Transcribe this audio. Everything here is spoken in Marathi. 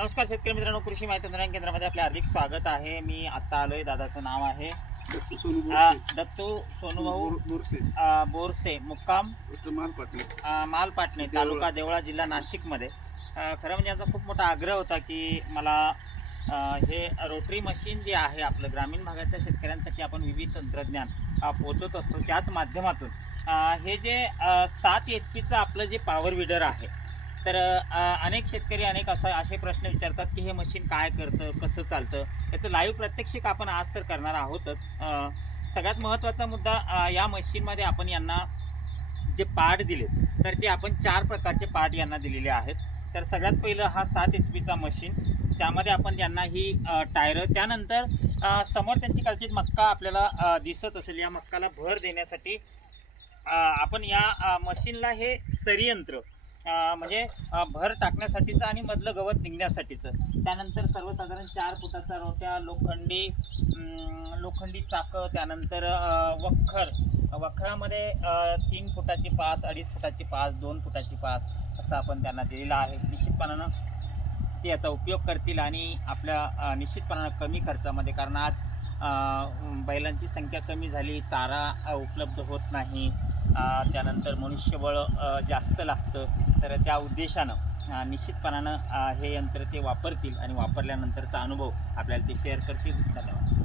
नमस्कार शेतकरी मित्रांनो कृषी माहिती तंत्रज्ञान केंद्रामध्ये आपले हार्दिक स्वागत आहे. मी आत्ता आलोय दादाचं नाव आहे. सोनू दत्तू सोनूभाऊ बोर- बोरसे. मुक्काम पोस्ट मालपाटणे. तालुका देवळा जिल्हा नाशिकमध्ये. अ, खरं म्हणजे याचा खूप मोठा आग्रह होता की मला हे रोटरी मशीन जे आहे आपलं ग्रामीण भागातल्या शेतकऱ्यांसाठी आपण विविध तंत्रज्ञान अ, पोहोचवत असतो त्याच माध्यमातून. हे जे सात एच पीचं आपलं जे पॉवर विडर आहे तर अनेक शेतकरी अनेक असं असे प्रश्न विचारतात की हे मशीन काय करतं कसं चालतं? याचं लाईव्ह प्रात्यक्षिक आपण आज तर करणार आहोतच. सगळ्यात महत्त्वाचा मुद्दा या मशीनमध्ये आपण यांना जे पार्ट दिले तर ते आपण चार प्रकारचे पार्ट यांना दिलेले आहेत. तर सगळ्यात पहिलं हा सात एच पीचा मशीन त्यामध्ये आपण त्यांना ही टायरं त्यानंतर समोर त्यांची कदाचित मक्का आपल्याला दिसत असेल या मक्काला भर देण्यासाठी आपण या मशीनला हे सरियंत्र म्हणजे भर टाकण्यासाठीचं आणि मधलं गवत निघण्यासाठीचं. त्यानंतर सर्वसाधारण चार फुटाचा रोट्या लोखंडी लोखंडी चाकं त्यानंतर वखर. वखरामध्ये तीन फुटाची पास अडीच फुटाची पास दोन फुटाची पास असं आपण त्यांना दिलेलं आहे. निश्चितपणानं ते याचा उपयोग करतील आणि आपल्या निश्चितपणानं कमी खर्चामध्ये. कारण आज बैलांची संख्या कमी झाली चारा उपलब्ध होत नाही. त्यानंतर मनुष्यबळ जास्त लागतं. तर त्या उद्देशानं निश्चितपणानं हे यंत्र ते वापरतील आणि वापरल्यानंतरचा अनुभव आपल्याला ते शेअर करतील. धन्यवाद.